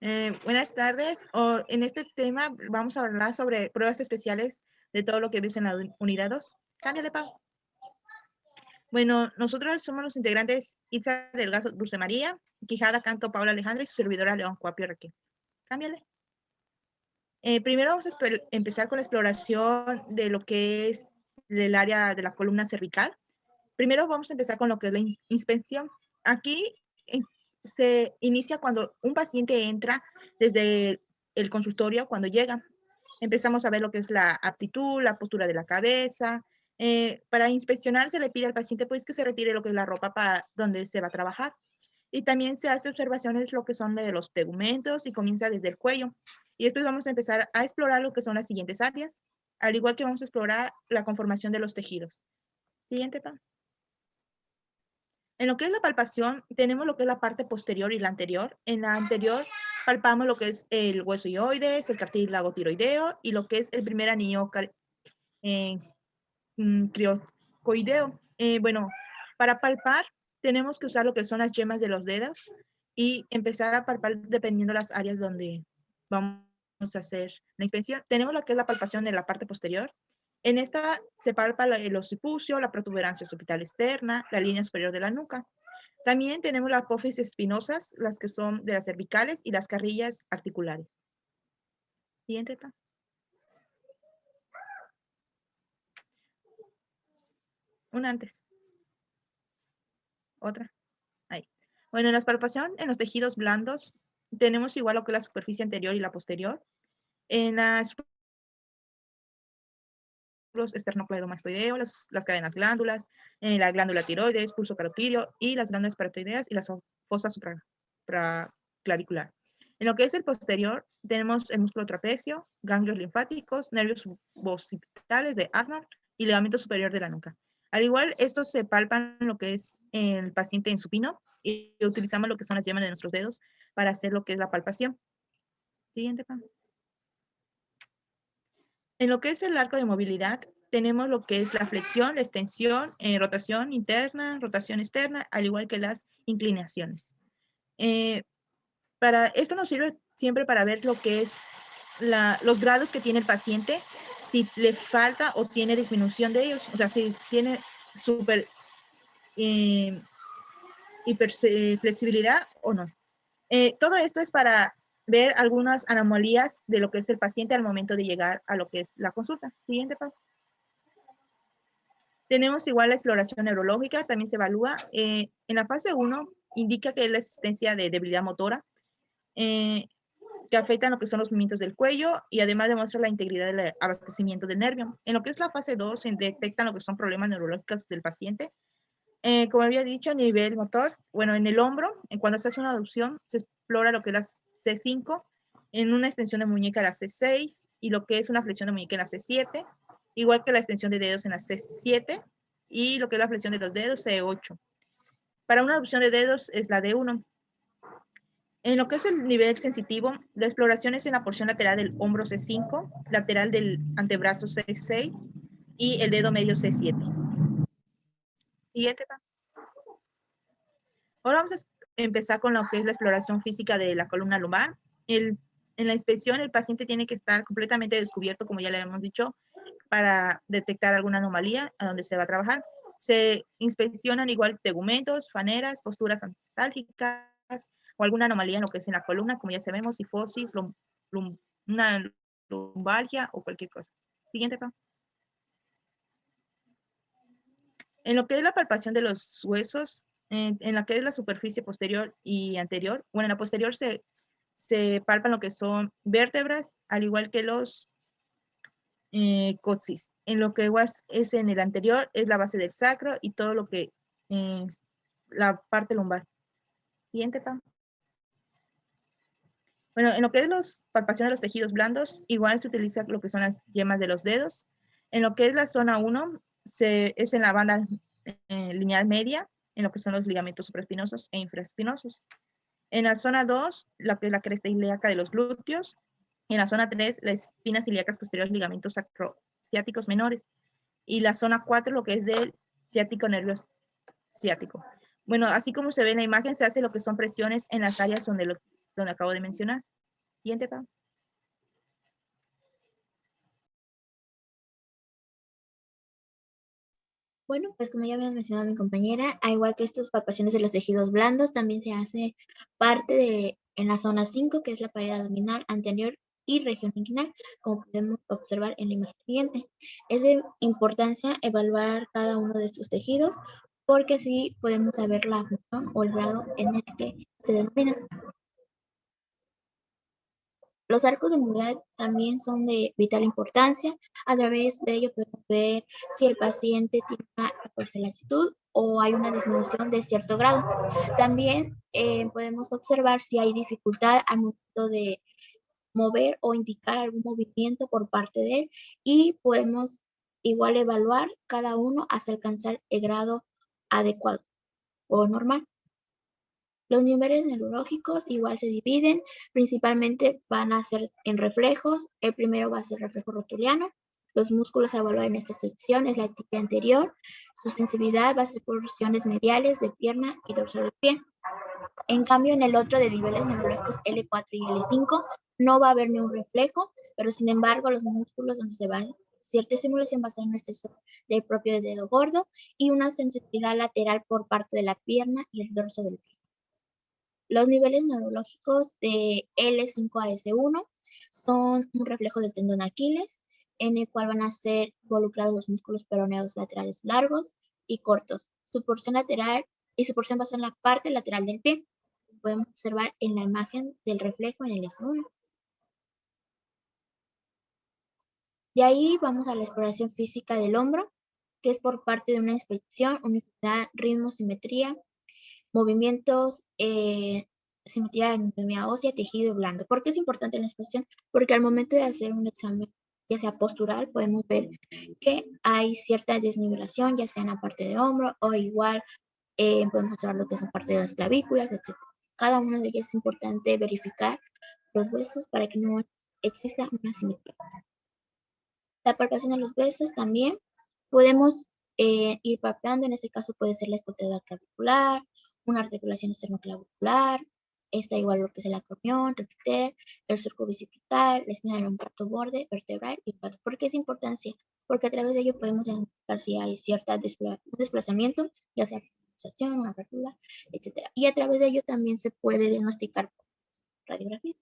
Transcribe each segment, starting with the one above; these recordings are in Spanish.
Buenas tardes. En este tema vamos a hablar sobre pruebas especiales de todo lo que ves en la unidad 2. Cámbiale, Pau. Bueno, nosotros somos los integrantes Itza Delgado Dulce María, Quijada Canto Paula Alejandra y su servidora León Cuapio Raquel. Cámbiale. Primero vamos a empezar con la exploración de lo que es el área de la columna cervical. Primero vamos a empezar con lo que es la inspección. Aquí se inicia cuando un paciente entra desde el consultorio, cuando llega. Empezamos a ver lo que es la aptitud, la postura de la cabeza. Para inspeccionar se le pide al paciente pues que se retire lo que es la ropa para donde se va a trabajar. Y también se hace observaciones lo que son de los tegumentos y comienza desde el cuello. Y después vamos a empezar a explorar lo que son las siguientes áreas, al igual que vamos a explorar la conformación de los tejidos. Siguiente, Pam. En lo que es la palpación, tenemos lo que es la parte posterior y la anterior. En la anterior palpamos lo que es el hueso hioides, el cartílago tiroideo y lo que es el primer anillo cricoideo. Bueno, para palpar tenemos que usar lo que son las yemas de los dedos y empezar a palpar dependiendo de las áreas donde vamos a hacer la inspección. Tenemos lo que es la palpación de la parte posterior. En esta se palpa el occipucio, la protuberancia occipital externa, la línea superior de la nuca. También tenemos las apófisis espinosas, las que son de las cervicales y las carrillas articulares. Siguiente, pa. Una antes. Otra. Ahí. Bueno, en la palpación, en los tejidos blandos, tenemos igual lo que la superficie anterior y la posterior. En las los esternocleidomastoideo, las cadenas glándulas, la glándula tiroides, pulso carotidio y las glándulas paratideas y las fosas supraclavicular. En lo que es el posterior, tenemos el músculo trapecio, ganglios linfáticos, nervios occipitales de Arnold y ligamento superior de la nuca. Al igual, estos se palpan lo que es el paciente en supino y utilizamos lo que son las yemas de nuestros dedos para hacer lo que es la palpación. Siguiente, Pam. En lo que es el arco de movilidad, tenemos lo que es la flexión, la extensión, rotación interna, rotación externa, al igual que las inclinaciones. Esto nos sirve siempre para ver lo que es los grados que tiene el paciente, si le falta o tiene disminución de ellos, o sea, si tiene hiperflexibilidad o no. Todo esto es para ver algunas anomalías de lo que es el paciente al momento de llegar a lo que es la consulta. Siguiente, Pau. Tenemos igual la exploración neurológica, también se evalúa. En la fase 1 indica que es la existencia de debilidad motora, que afectan lo que son los movimientos del cuello y además demuestra la integridad del abastecimiento del nervio. En lo que es la fase 2 se detectan lo que son problemas neurológicos del paciente. Como había dicho, a nivel motor, bueno, en el hombro, cuando se hace una aducción, se explora lo que es la C5, en una extensión de muñeca la C6 y lo que es una flexión de muñeca en la C7, igual que la extensión de dedos en la C7 y lo que es la flexión de los dedos C8. Para una aducción de dedos es la D1. En lo que es el nivel sensitivo, la exploración es en la porción lateral del hombro C5, lateral del antebrazo C6 y el dedo medio C7. Siguiente. Ahora vamos a empezar con lo que es la exploración física de la columna lumbar. En la inspección, el paciente tiene que estar completamente descubierto, como ya le habíamos dicho, para detectar alguna anomalía a donde se va a trabajar. Se inspeccionan igual tegumentos, faneras, posturas antálgicas o alguna anomalía en lo que es en la columna, como ya sabemos, cifosis, una lumbalgia o cualquier cosa. Siguiente, Pam. En lo que es la palpación de los huesos, en la que es la superficie posterior y anterior, bueno, en la posterior se palpan lo que son vértebras, al igual que los coxis. En lo que es en el anterior es la base del sacro y todo lo que es la parte lumbar. Siguiente, Pam. Bueno, en lo que es la palpación de los tejidos blandos, igual se utiliza lo que son las yemas de los dedos. En lo que es la zona 1, es en la banda lineal media, en lo que son los ligamentos supraespinosos e infraespinosos. En la zona 2, lo que es la cresta ilíaca de los glúteos. Y en la zona 3, las espinas ilíacas posteriores, ligamentos sacrociáticos menores. Y la zona 4, lo que es del ciático nervio ciático. Bueno, así como se ve en la imagen, se hace lo que son presiones en las áreas donde lo acabo de mencionar. Siguiente, Pau. Bueno, pues como ya había mencionado mi compañera, al igual que estas palpaciones de los tejidos blandos, también se hace parte en la zona 5, que es la pared abdominal anterior y región inguinal, como podemos observar en la imagen siguiente. Es de importancia evaluar cada uno de estos tejidos, porque así podemos saber la función o el grado en el que se denomina. Los arcos de movilidad también son de vital importancia. A través de ello podemos ver si el paciente tiene una hipercellulitud o hay una disminución de cierto grado. También podemos observar si hay dificultad al momento de mover o indicar algún movimiento por parte de él, y podemos igual evaluar cada uno hasta alcanzar el grado adecuado o normal. Los niveles neurológicos igual se dividen, principalmente van a ser en reflejos. El primero va a ser reflejo rotuliano. Los músculos a evaluar en esta sección es la tibia anterior. Su sensibilidad va a ser porciones mediales de pierna y dorso del pie. En cambio, en el otro de niveles neurológicos L4 y L5 no va a haber ni un reflejo, pero sin embargo los músculos donde se va cierta estimulación va a ser un exceso del propio dedo gordo y una sensibilidad lateral por parte de la pierna y el dorso del pie. Los niveles neurológicos de L5 a S1 son un reflejo del tendón Aquiles, en el cual van a ser involucrados los músculos peroneos laterales largos y cortos. Su porción lateral y su porción va a ser en la parte lateral del pie. Podemos observar en la imagen del reflejo en el S1. De ahí vamos a la exploración física del hombro, que es por parte de una inspección, uniformidad, ritmo, simetría, movimientos, simetría de anatomía ósea, tejido blando. ¿Por qué es importante la inspección? Porque al momento de hacer un examen, ya sea postural, podemos ver que hay cierta desnivelación, ya sea en la parte de hombro o igual podemos observar lo que es la parte de las clavículas, etc. Cada una de ellas es importante verificar los huesos para que no exista una simetría. La palpación de los huesos también podemos ir palpando. En este caso puede ser la escotadura clavicular, una articulación esternoclavicular, está igual lo que es el acromion, repeter, el surco bicipital, la espina del omoplato borde vertebral y plato. ¿Por qué es importancia? Porque a través de ello podemos identificar si hay cierta desplazamiento, ya sea una fractura, etc. Y a través de ello también se puede diagnosticar radiografía.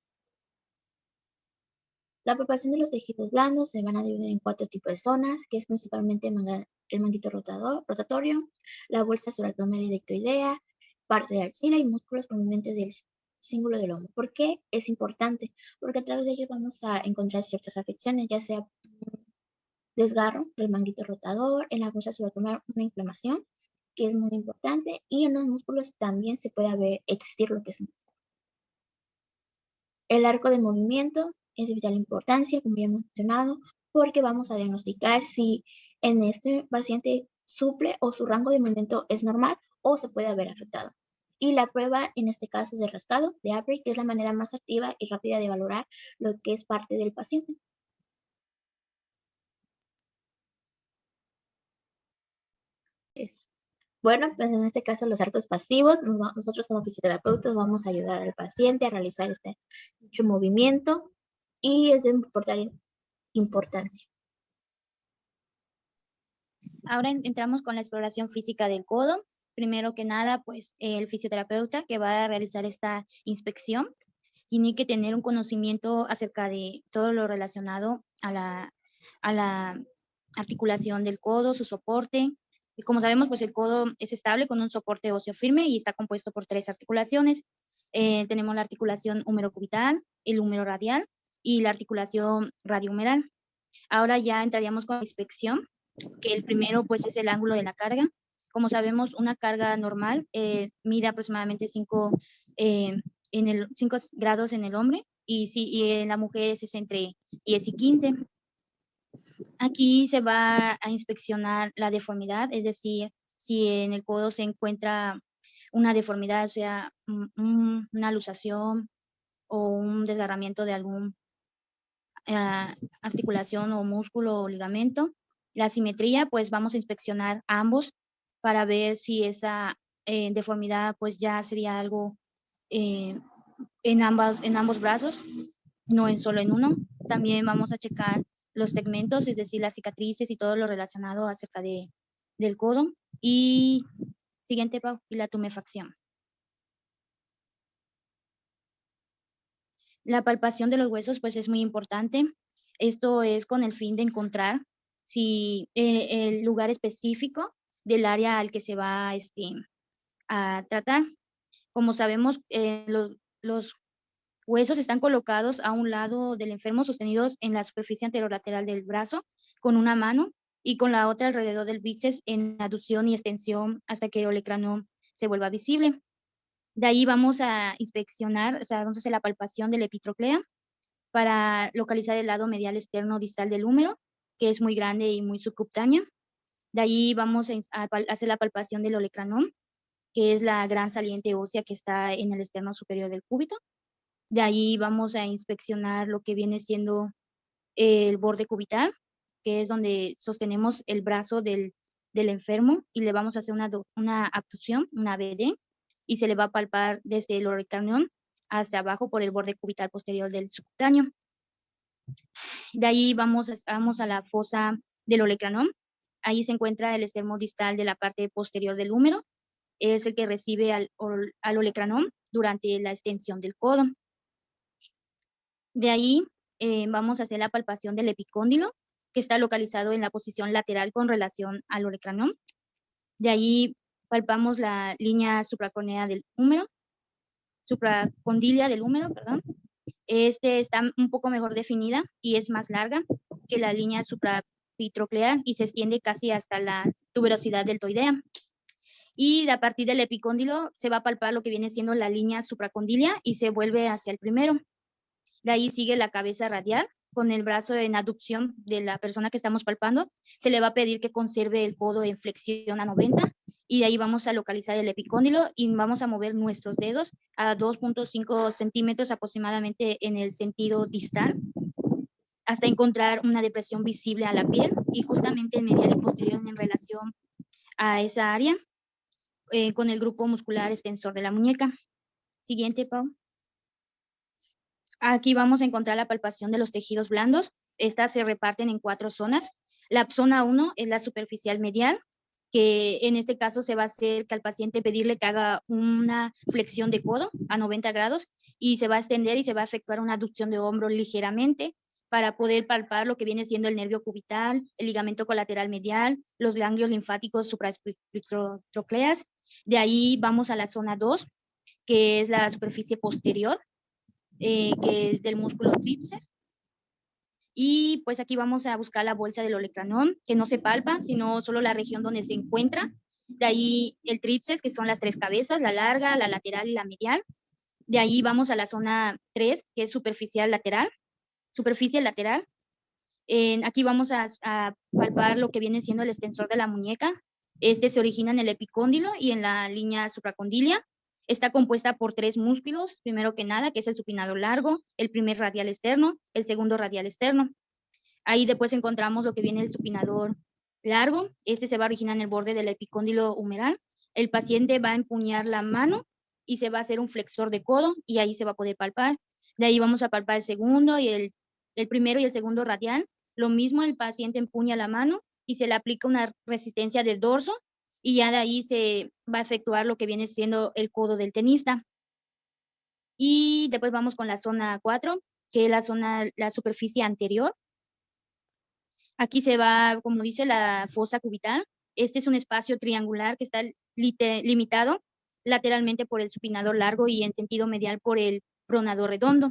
La palpación de los tejidos blandos se van a dividir en 4 tipos de zonas, que es principalmente el manguito rotatorio, la bolsa supraclavicular, parte de axila y músculos prominentes del cíngulo del hombro. ¿Por qué es importante? Porque a través de ellos vamos a encontrar ciertas afecciones, ya sea desgarro del manguito rotador, en la bolsa supraclavicular una inflamación, que es muy importante, y en los músculos también se puede existir lo que es un el arco de movimiento es de vital importancia, como ya hemos mencionado, porque vamos a diagnosticar si en este paciente suple o su rango de movimiento es normal o se puede haber afectado. Y la prueba en este caso es de rascado, de Apri, que es la manera más activa y rápida de valorar lo que es parte del paciente. Bueno, pues en este caso los arcos pasivos, nosotros como fisioterapeutas vamos a ayudar al paciente a realizar dicho movimiento y es de importancia. Ahora entramos con la exploración física del codo. Primero que nada, pues el fisioterapeuta que va a realizar esta inspección tiene que tener un conocimiento acerca de todo lo relacionado a la articulación del codo, su soporte. Y como sabemos, pues el codo es estable con un soporte óseo firme y está compuesto por 3 articulaciones. Tenemos la articulación húmero-cubital, el húmero radial y la articulación radiohumeral. Ahora ya entraríamos con la inspección, que el primero pues es el ángulo de la carga. Como sabemos, una carga normal mide aproximadamente 5 grados en el hombre y en la mujer es entre 10 y 15. Aquí se va a inspeccionar la deformidad, es decir, si en el codo se encuentra una deformidad, o sea, una luxación o un desgarramiento de algún articulación o músculo o ligamento. La simetría, pues vamos a inspeccionar ambos para ver si esa deformidad pues ya sería algo en ambos brazos, no solo en uno. También vamos a checar los tegmentos, es decir, las cicatrices y todo lo relacionado acerca del codo. Y siguiente, Pau, y la tumefacción. La palpación de los huesos, pues es muy importante. Esto es con el fin de encontrar si el lugar específico del área al que se va a tratar. Como sabemos, los huesos están colocados a un lado del enfermo, sostenidos en la superficie anterolateral del brazo con una mano y con la otra alrededor del bíceps en aducción y extensión hasta que el olecranon se vuelva visible. De ahí vamos a inspeccionar, o sea, vamos a hacer la palpación de la epitroclea para localizar el lado medial externo distal del húmero, que es muy grande y muy subcutánea. De ahí vamos a hacer la palpación del olecranon, que es la gran saliente ósea que está en el externo superior del cúbito. De ahí vamos a inspeccionar lo que viene siendo el borde cubital, que es donde sostenemos el brazo del enfermo y le vamos a hacer una abducción, una ABD, y se le va a palpar desde el olecranon hasta abajo por el borde cubital posterior del subcutáneo. De ahí vamos a la fosa del olecranon. Ahí se encuentra el extremo distal de la parte posterior del húmero. Es el que recibe al olecranon durante la extensión del codo. De ahí vamos a hacer la palpación del epicóndilo, que está localizado en la posición lateral con relación al olecranon. De ahí palpamos la línea supracondilia del húmero, perdón. Está un poco mejor definida y es más larga que la línea suprapitroclear y se extiende casi hasta la tuberosidad deltoidea. Y a partir del epicóndilo se va a palpar lo que viene siendo la línea supracondilia y se vuelve hacia el primero. De ahí sigue la cabeza radial con el brazo en aducción de la persona que estamos palpando. Se le va a pedir que conserve el codo en flexión a 90 y de ahí vamos a localizar el epicóndilo y vamos a mover nuestros dedos a 2.5 centímetros aproximadamente en el sentido distal hasta encontrar una depresión visible a la piel y justamente en medial y posterior en relación a esa área con el grupo muscular extensor de la muñeca. Siguiente, Pau. Aquí vamos a encontrar la palpación de los tejidos blandos. Estas se reparten en 4 zonas. La zona 1 es la superficial medial, que en este caso se va a hacer que al paciente pedirle que haga una flexión de codo a 90 grados y se va a extender y se va a efectuar una aducción de hombro ligeramente para poder palpar lo que viene siendo el nervio cubital, el ligamento colateral medial, los ganglios linfáticos supraepitrocleas. De ahí vamos a la zona 2, que es la superficie posterior, que es del músculo tríceps. Y pues aquí vamos a buscar la bolsa del olecranon, que no se palpa, sino solo la región donde se encuentra. De ahí el tríceps, que son las 3 cabezas, la larga, la lateral y la medial. De ahí vamos a la zona 3, que es superficie lateral. Aquí vamos a palpar lo que viene siendo el extensor de la muñeca. Este se origina en el epicóndilo y en la línea supracondilia. Está compuesta por 3 músculos, primero que nada, que es el supinador largo, el primer radial externo, el segundo radial externo. Ahí después encontramos lo que viene el supinador largo. Este se va a originar en el borde del epicóndilo humeral. El paciente va a empuñar la mano y se va a hacer un flexor de codo y ahí se va a poder palpar. De ahí vamos a palpar el segundo y el primero y el segundo radial. Lo mismo, el paciente empuña la mano y se le aplica una resistencia del dorso y ya de ahí se va a efectuar lo que viene siendo el codo del tenista. Y después vamos con la zona 4, que es la superficie anterior. Aquí se va, como dice, la fosa cubital. Este es un espacio triangular que está limitado lateralmente por el supinador largo y en sentido medial por el pronador redondo.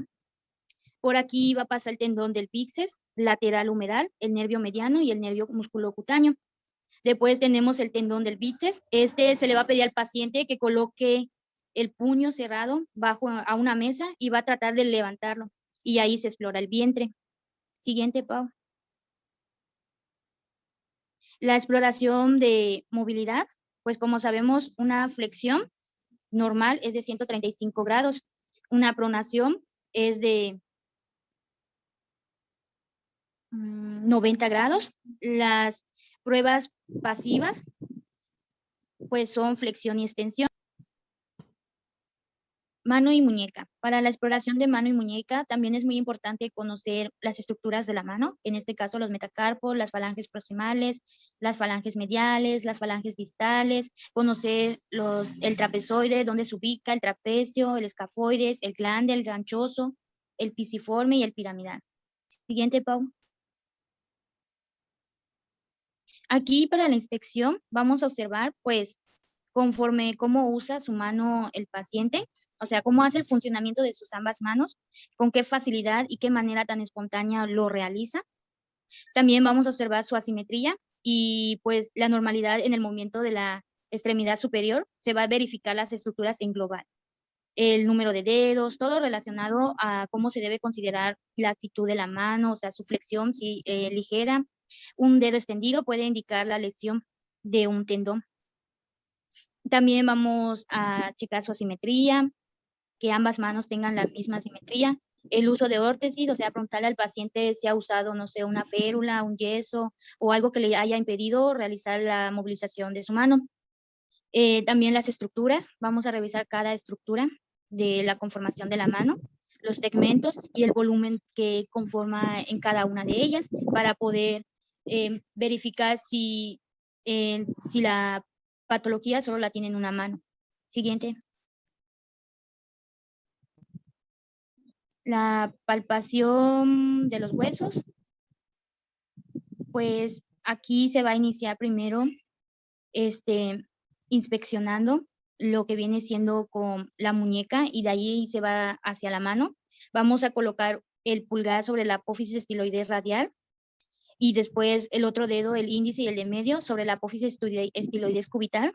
Por aquí va a pasar el tendón del bíceps lateral humeral, el nervio mediano y el nervio musculocutáneo. Después tenemos el tendón del bíceps. Este se le va a pedir al paciente que coloque el puño cerrado bajo a una mesa y va a tratar de levantarlo. Y ahí se explora el vientre. Siguiente, Pau. La exploración de movilidad, pues como sabemos, una flexión normal es de 135 grados. Una pronación es de 90 grados. Las pruebas pasivas, pues son flexión y extensión. Mano y muñeca. Para la exploración de mano y muñeca también es muy importante conocer las estructuras de la mano, en este caso los metacarpos, las falanges proximales, las falanges mediales, las falanges distales, conocer el trapezoide, dónde se ubica, el trapecio, el escafoides, el glande, el ganchoso, el pisiforme y el piramidal. Siguiente, Pau. Aquí para la inspección vamos a observar, pues, conforme cómo usa su mano el paciente, o sea, cómo hace el funcionamiento de sus ambas manos, con qué facilidad y qué manera tan espontánea lo realiza. También vamos a observar su asimetría y pues la normalidad en el movimiento de la extremidad superior. Se va a verificar las estructuras en global. El número de dedos, todo relacionado a cómo se debe considerar la actitud de la mano, o sea, su flexión, si ligera. Un dedo extendido puede indicar la lesión de un tendón. También vamos a checar su asimetría, que ambas manos tengan la misma asimetría. El uso de órtesis, o sea, preguntarle al paciente si ha usado, no sé, una férula, un yeso o algo que le haya impedido realizar la movilización de su mano. También las estructuras, vamos a revisar cada estructura de la conformación de la mano, los segmentos y el volumen que conforma en cada una de ellas para poder verificar si la patología solo la tiene en una mano. Siguiente. La palpación de los huesos, pues aquí se va a iniciar primero inspeccionando lo que viene siendo con la muñeca y de ahí se va hacia la mano. Vamos a colocar el pulgar sobre la apófisis estiloides radial y después el otro dedo, el índice y el de medio, sobre la apófisis estiloides cubital.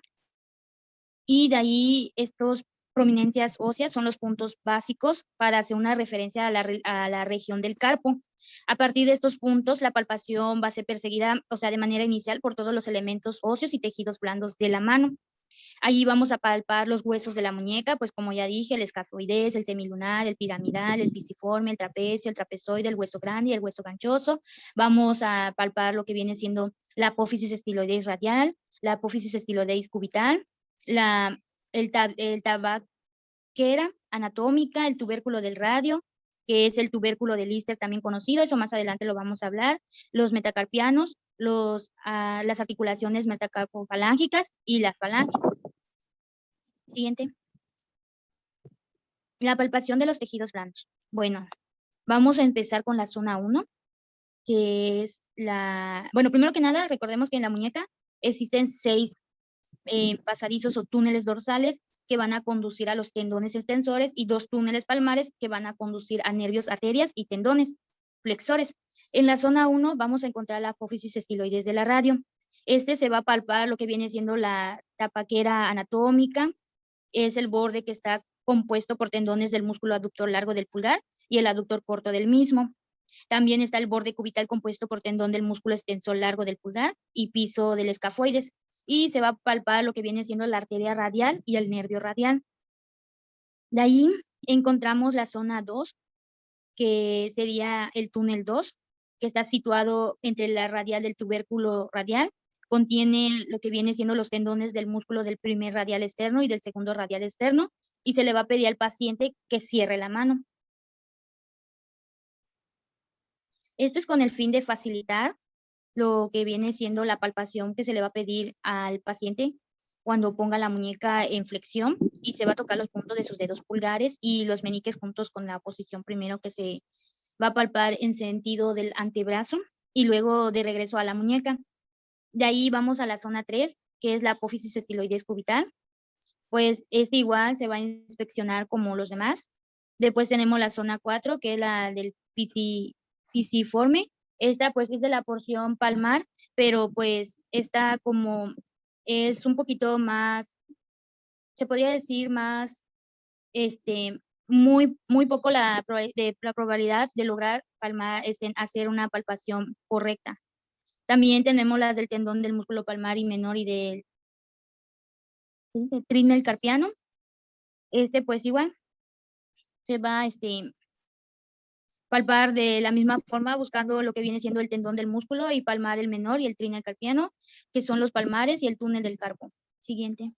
Y de ahí estos prominencias óseas son los puntos básicos para hacer una referencia a la región del carpo. A partir de estos puntos, la palpación va a ser perseguida, o sea, de manera inicial por todos los elementos óseos y tejidos blandos de la mano. Ahí vamos a palpar los huesos de la muñeca, pues como ya dije, el escafoides, el semilunar, el piramidal, el pisiforme, el trapecio, el trapezoide, el hueso grande y el hueso ganchoso. Vamos a palpar lo que viene siendo la apófisis estiloides radial, la apófisis estiloides cubital, el tabaquera anatómica, el tubérculo del radio, que es el tubérculo de Lister también conocido, eso más adelante lo vamos a hablar, los metacarpianos, las articulaciones metacarpofalángicas y las falanges. Siguiente. La palpación de los tejidos blandos. Bueno, vamos a empezar con la zona 1, que es bueno, primero que nada, recordemos que en la muñeca existen 6 pasadizos o túneles dorsales que van a conducir a los tendones extensores y 2 túneles palmares que van a conducir a nervios, arterias y tendones flexores. En la zona 1 vamos a encontrar la apófisis estiloides de la radio. Se va a palpar lo que viene siendo la tapaquera anatómica, es el borde que está compuesto por tendones del músculo aductor largo del pulgar y el aductor corto del mismo. También está el borde cubital compuesto por tendón del músculo extensor largo del pulgar y piso del escafoides. Y se va a palpar lo que viene siendo la arteria radial y el nervio radial. De ahí encontramos la zona 2, que sería el túnel 2, que está situado entre la radial del tubérculo radial. Contiene lo que viene siendo los tendones del músculo del primer radial externo y del segundo radial externo, y se le va a pedir al paciente que cierre la mano. Esto es con el fin de facilitar lo que viene siendo la palpación que se le va a pedir al paciente cuando ponga la muñeca en flexión, y se va a tocar los puntos de sus dedos pulgares y los meniques juntos con la posición primero que se va a palpar en sentido del antebrazo y luego de regreso a la muñeca. De ahí vamos a la zona 3, que es la apófisis estiloides cubital. Pues igual se va a inspeccionar como los demás. Después tenemos la zona 4, que es la del pisiforme. Esta pues es de la porción palmar, pero pues esta como es un poquito más, se podría decir más, muy poco la probabilidad de lograr palmar, hacer una palpación correcta. También tenemos las del tendón del músculo palmar y menor y del trímel carpiano. Pues igual se va palpar de la misma forma, buscando lo que viene siendo el tendón del músculo y palmar el menor y el trímel carpiano, que son los palmares y el túnel del carpo. Siguiente.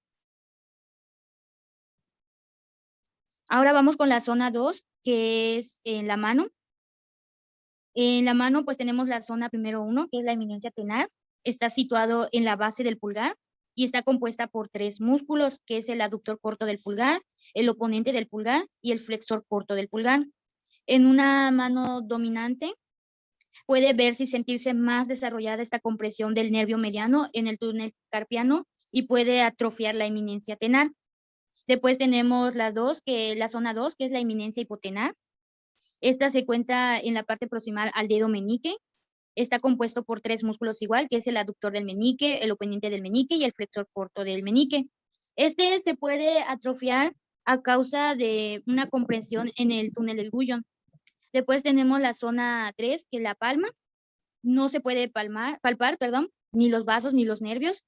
Ahora vamos con la zona 2, que es en la mano. En la mano, pues tenemos la zona primero 1, que es la eminencia tenar. Está situado en la base del pulgar y está compuesta por 3 músculos, que es el aductor corto del pulgar, el oponente del pulgar y el flexor corto del pulgar. En una mano dominante puede verse y sentirse más desarrollada esta compresión del nervio mediano en el túnel carpiano y puede atrofiar la eminencia tenar. Después tenemos la zona 2, que es la eminencia hipotenar. Esta se encuentra en la parte proximal al dedo meñique. Está compuesto por 3 músculos igual, que es el aductor del meñique, el oponente del meñique y el flexor corto del meñique. Este se puede atrofiar a causa de una compresión en el túnel del Guyon. Después tenemos la zona 3, que es la palma. No se puede palpar, ni los vasos ni los nervios.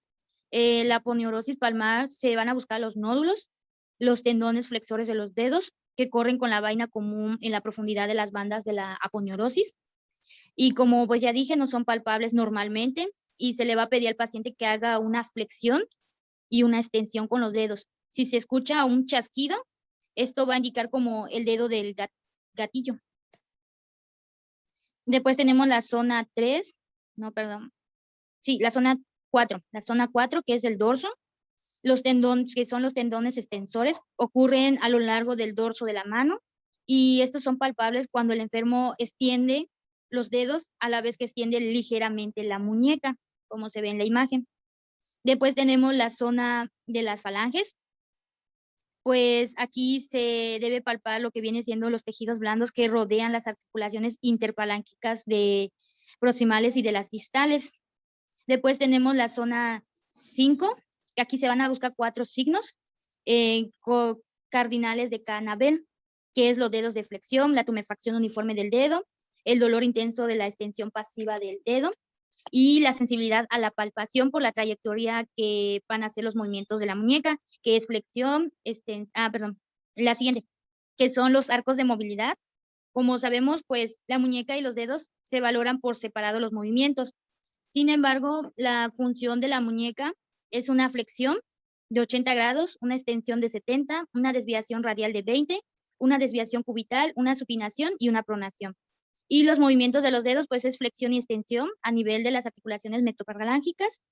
La aponeurosis palmar se van a buscar los nódulos, los tendones flexores de los dedos que corren con la vaina común en la profundidad de las bandas de la aponeurosis. Y como pues ya dije, no son palpables normalmente y se le va a pedir al paciente que haga una flexión y una extensión con los dedos. Si se escucha un chasquido, esto va a indicar como el dedo del gatillo. Después tenemos la zona 3, la zona 4, que es el dorso. Los tendones, que son los tendones extensores, ocurren a lo largo del dorso de la mano y estos son palpables cuando el enfermo extiende los dedos a la vez que extiende ligeramente la muñeca, como se ve en la imagen. Después tenemos la zona de las falanges. Pues aquí se debe palpar lo que viene siendo los tejidos blandos que rodean las articulaciones interfalángicas proximales y de las distales. Después tenemos la zona 5, que aquí se van a buscar 4 signos cardinales de Canabel, que es los dedos de flexión, la tumefacción uniforme del dedo, el dolor intenso de la extensión pasiva del dedo y la sensibilidad a la palpación por la trayectoria que van a hacer los movimientos de la muñeca, que es flexión, la siguiente, que son los arcos de movilidad. Como sabemos, pues la muñeca y los dedos se valoran por separado los movimientos. Sin embargo, la función de la muñeca es una flexión de 80 grados, una extensión de 70, una desviación radial de 20, una desviación cubital, una supinación y una pronación. Y los movimientos de los dedos, pues es flexión y extensión a nivel de las articulaciones metafalángicas,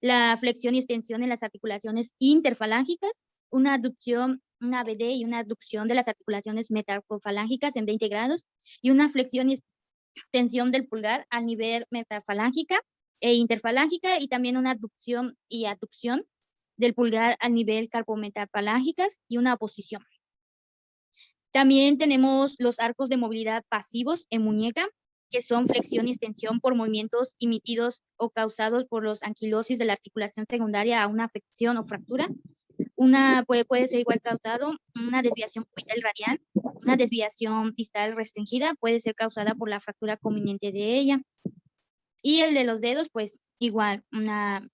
la flexión y extensión en las articulaciones interfalángicas, una aducción, una ABD y una aducción de las articulaciones metafalángicas en 20 grados, y una flexión y extensión del pulgar a nivel metafalángica e interfalángica, y también una aducción y aducción del pulgar a nivel carpometafalángicas y una oposición. También tenemos los arcos de movilidad pasivos en muñeca, que son flexión y extensión por movimientos emitidos o causados por los anquilosis de la articulación secundaria a una afección o fractura. Puede ser igual causado una desviación cubital radial, una desviación distal restringida puede ser causada por la fractura conveniente de ella. Y el de los dedos, pues igual, una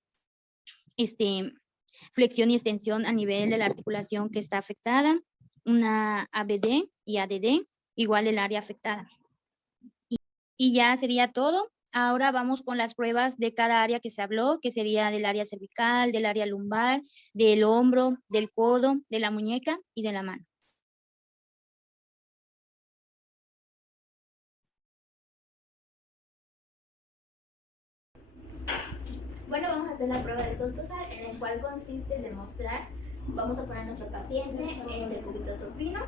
flexión y extensión a nivel de la articulación que está afectada, una ABD y ADD, igual el área afectada. Y ya sería todo. Ahora vamos con las pruebas de cada área que se habló, que sería del área cervical, del área lumbar, del hombro, del codo, de la muñeca y de la mano. Bueno, vamos a hacer la prueba de Soltuzar, en el cual consiste en demostrar, vamos a poner a nuestro paciente en el cúbito supino.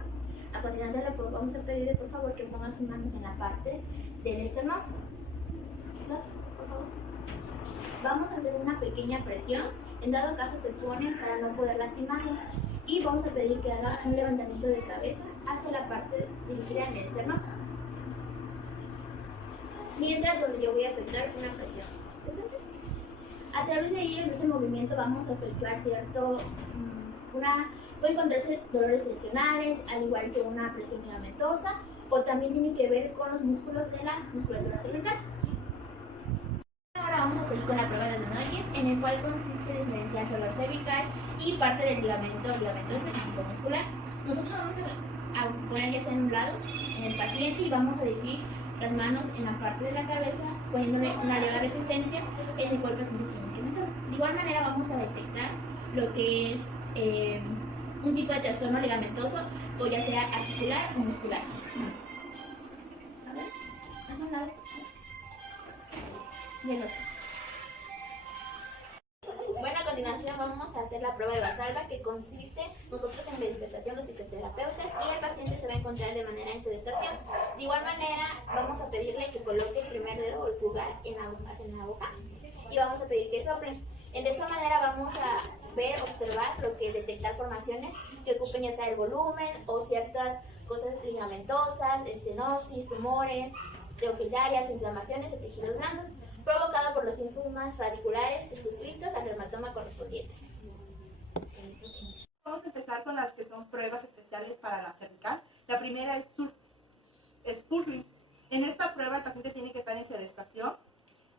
A continuación le vamos a pedirle por favor que ponga sus manos en la parte del esternón. Por favor. Vamos a hacer una pequeña presión, en dado caso se pone para no poder lastimarlo. Y vamos a pedir que haga un levantamiento de cabeza hacia la parte dirigida en el esternón. Mientras donde yo voy a efectuar una presión. A través de ello, en ese movimiento vamos a efectuar puede encontrarse dolores tensionales, al igual que una presión ligamentosa, o también tiene que ver con los músculos de la musculatura cervical. Ahora vamos a seguir con la prueba de Denoyes, en el cual consiste en diferenciar el dolor cervical y parte del ligamento específico muscular. Nosotros vamos a poner ya sea en un lado en el paciente y vamos a dirigir las manos en la parte de la cabeza, poniéndole una leve resistencia en el cual el paciente tiene que vencer. De igual manera vamos a detectar lo que es un tipo de trastorno ligamentoso o ya sea articular o muscular. A ver, haz un lado. Y el otro. Bueno, a continuación vamos a hacer la prueba de Valsalva, que consiste nosotros en manifestación los fisioterapeutas y el paciente se va a encontrar de manera en sedestación. De igual manera, vamos a pedirle que coloque el primer dedo o el pulgar en la boca y vamos a pedir que soplen. De esta manera vamos a observar lo que detectar formaciones que ocupen ya sea el volumen o ciertas cosas ligamentosas, estenosis, tumores, teofilarias, inflamaciones de tejidos blandos, provocado por los síntomas radiculares circunscritos al dermatoma correspondiente. Vamos a empezar con las que son pruebas especiales para la cervical. La primera es Spurling. En esta prueba el paciente tiene que estar en sedestación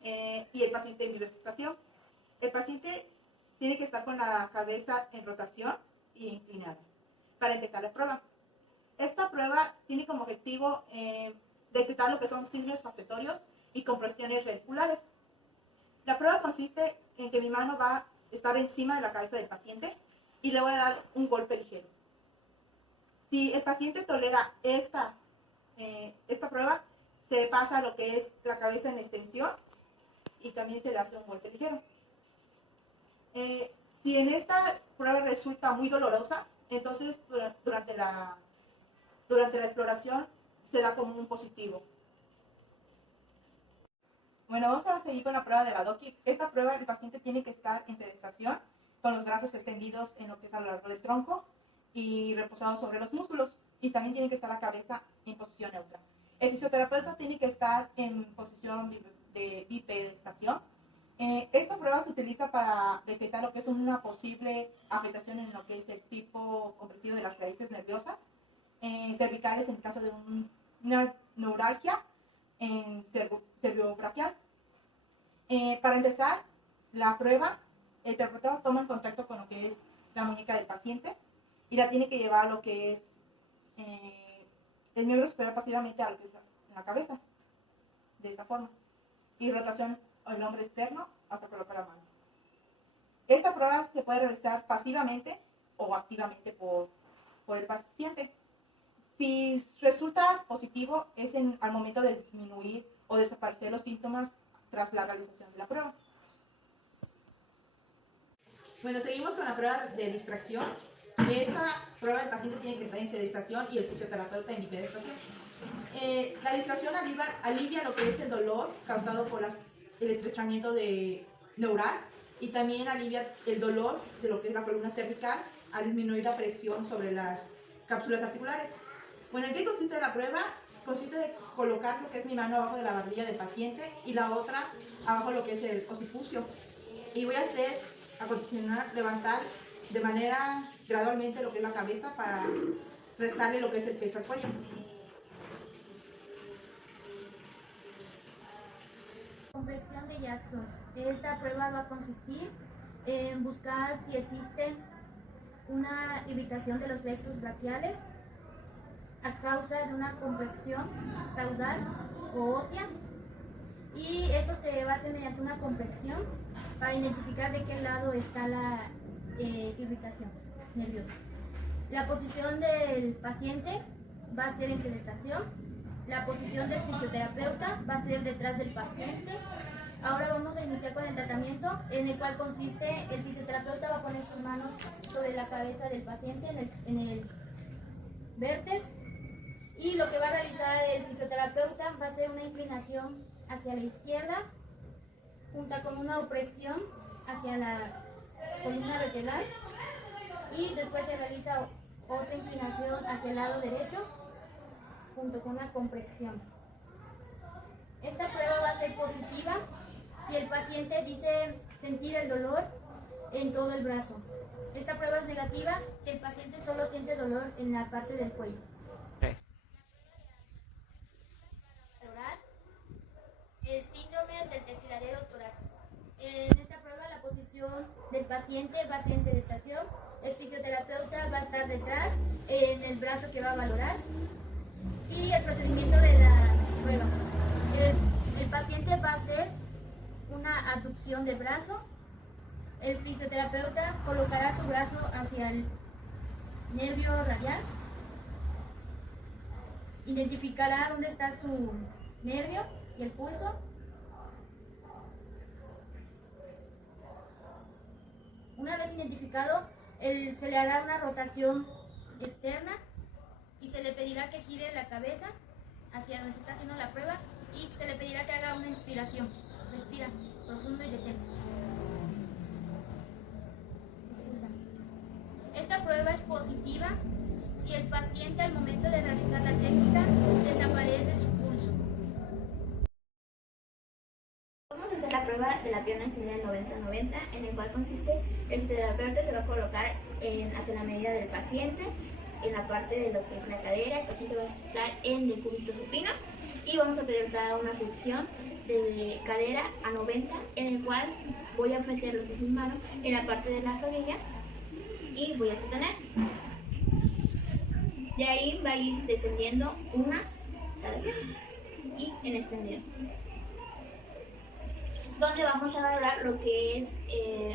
y el paciente en bifurcación. El paciente tiene que estar con la cabeza en rotación y inclinada para empezar la prueba. Esta prueba tiene como objetivo detectar lo que son signos facetorios y compresiones radiculares. La prueba consiste en que mi mano va a estar encima de la cabeza del paciente y le voy a dar un golpe ligero. Si el paciente tolera esta prueba, se pasa a lo que es la cabeza en extensión y también se le hace un golpe ligero. Si en esta prueba resulta muy dolorosa, entonces durante la exploración se da como un positivo. Bueno, vamos a seguir con la prueba de Badoki. Esta prueba el paciente tiene que estar en sedestación con los brazos extendidos en lo que es a lo largo del tronco y reposados sobre los músculos, y también tiene que estar la cabeza en posición neutra. El fisioterapeuta tiene que estar en posición de bipedestación. Esta prueba se utiliza para detectar lo que es una posible afectación en lo que es el tipo compresivo de las raíces nerviosas, cervicales en el caso de una neuralgia en cerviobraquial. Para empezar la prueba, el terapeuta toma en contacto con lo que es la muñeca del paciente y la tiene que llevar a lo que es el miembro superior pasivamente a lo que es la cabeza, de esta forma, y rotación al hombro externo hasta colocar la mano. Esta prueba se puede realizar pasivamente o activamente por el paciente. Si resulta positivo es al momento de disminuir o desaparecer los síntomas tras la realización de la prueba. Bueno, seguimos con la prueba de distracción. Esta prueba el paciente tiene que estar en sedestación y el fisioterapeuta en bipedestación. La distracción alivia lo que es el dolor causado por el estrechamiento neural y también alivia el dolor de lo que es la columna cervical al disminuir la presión sobre las cápsulas articulares. Bueno, ¿en qué consiste la prueba? Consiste de colocar lo que es mi mano abajo de la barbilla del paciente y la otra abajo de lo que es el occipucio. Y voy a hacer, a continuación, levantar de manera gradualmente lo que es la cabeza para restarle lo que es el peso al cuello. Complexión de Jackson. Esta prueba va a consistir en buscar si existe una irritación de los plexos braquiales a causa de una compresión caudal o ósea, y esto se va a hacer mediante una compresión para identificar de qué lado está la irritación nerviosa. La posición del paciente va a ser en sedestación. La posición del fisioterapeuta va a ser detrás del paciente. Ahora vamos a iniciar con el tratamiento, en el cual consiste, el fisioterapeuta va a poner sus manos sobre la cabeza del paciente en el vértex, y lo que va a realizar el fisioterapeuta va a ser una inclinación hacia la izquierda, junto con una opresión hacia la columna vertebral, y después se realiza otra inclinación hacia el lado derecho, junto con una compresión. Esta prueba va a ser positiva si el paciente dice sentir el dolor en todo el brazo. Esta prueba es negativa si el paciente solo siente dolor en la parte del cuello. El síndrome del desfiladero torácico. En esta prueba la posición del paciente va a ser en sedestación. El fisioterapeuta va a estar detrás en el brazo que va a valorar. Y el procedimiento de la prueba. El paciente va a hacer una abducción de brazo. El fisioterapeuta colocará su brazo hacia el nervio radial Identificará dónde está su nervio y el pulso. Una vez identificado, se le hará una rotación externa y se le pedirá que gire la cabeza hacia donde se está haciendo la prueba y se le pedirá que haga una inspiración. Respira profundo y detén. Expulsa. Esta prueba es positiva si el paciente al momento de realizar la técnica desaparece su pulso. Vamos a hacer la prueba de la pierna extendida 90-90, en el cual consiste, el fisioterapeuta se va a colocar hacia la medida del paciente, en la parte de lo que es la cadera. El paciente va a estar en decúbito supino y vamos a pedir cada una flexión desde cadera a 90, en el cual voy a meter lo que es mi mano en la parte de las rodillas y voy a sostener. De ahí va a ir descendiendo una cada pierna y en extendido, donde vamos a valorar lo que es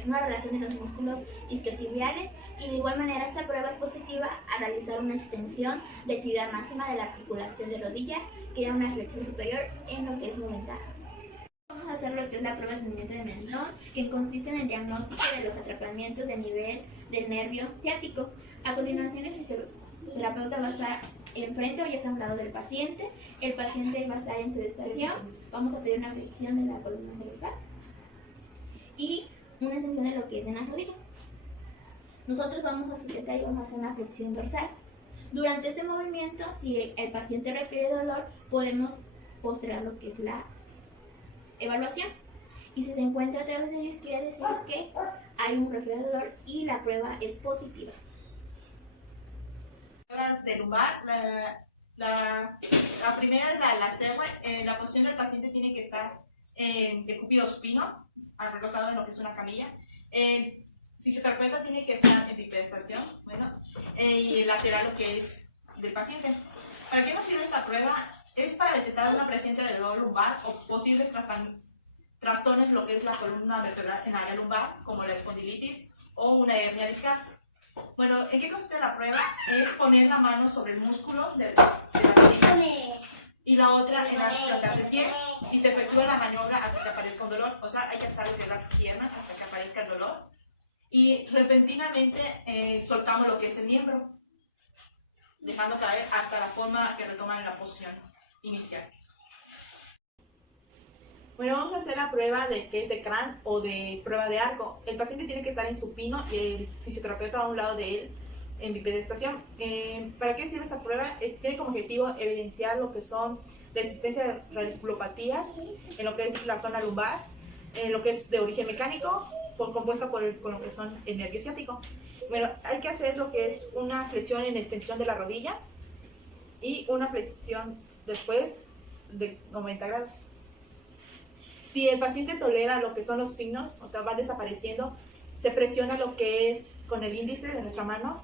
una relación de los músculos isquiotibiales, y de igual manera esta prueba es positiva a realizar una extensión de actividad máxima de la articulación de rodilla, que da una flexión superior en lo que es momentáneo. Vamos a hacer lo que es la prueba de movimiento de mentón, que consiste en el diagnóstico de los atrapamientos de nivel del nervio ciático. A continuación, el fisioterapeuta va a estar enfrente o ya sea a un lado del paciente. El paciente va a estar en sedestación. Vamos a pedir una flexión de la columna cervical y una extensión de lo que es en las rodillas. Nosotros vamos a sujetar y vamos a hacer una flexión dorsal. Durante este movimiento, si el paciente refiere dolor, podemos postergar lo que es la evaluación. Y si se encuentra a través de ellos, quiere decir que hay un refiere de dolor y la prueba es positiva. De lumbar, la primera es la cegua. La posición del paciente tiene que estar en decúbito supino, recostado en lo que es una camilla. El fisioterapeuta tiene que estar en bipedestación, y el lateral lo que es del paciente. ¿Para qué nos sirve esta prueba? Es para detectar una presencia de dolor lumbar o posibles trastornos lo que es la columna vertebral en área lumbar, como la espondilitis o una hernia discal. Bueno, ¿en qué consiste la prueba? Es poner la mano sobre el músculo de la rodilla y la otra en la planta del pie, y se efectúa la maniobra hasta que aparezca un dolor. O sea, hay que alzar la pierna hasta que aparezca el dolor y repentinamente soltamos lo que es el miembro, dejando caer hasta la forma que retoman en la posición inicial. Bueno, vamos a hacer la prueba de que es de Crane o de prueba de arco. El paciente tiene que estar en supino y el fisioterapeuta a un lado de él en bipedestación. ¿Para qué sirve esta prueba? Tiene como objetivo evidenciar lo que son la existencia de radiculopatías en lo que es la zona lumbar, en lo que es de origen mecánico, compuesta con lo que son el nervio ciático. Bueno, hay que hacer lo que es una flexión en extensión de la rodilla y una flexión después de 90 grados. Si el paciente tolera lo que son los signos, o sea, va desapareciendo, se presiona lo que es con el índice de nuestra mano,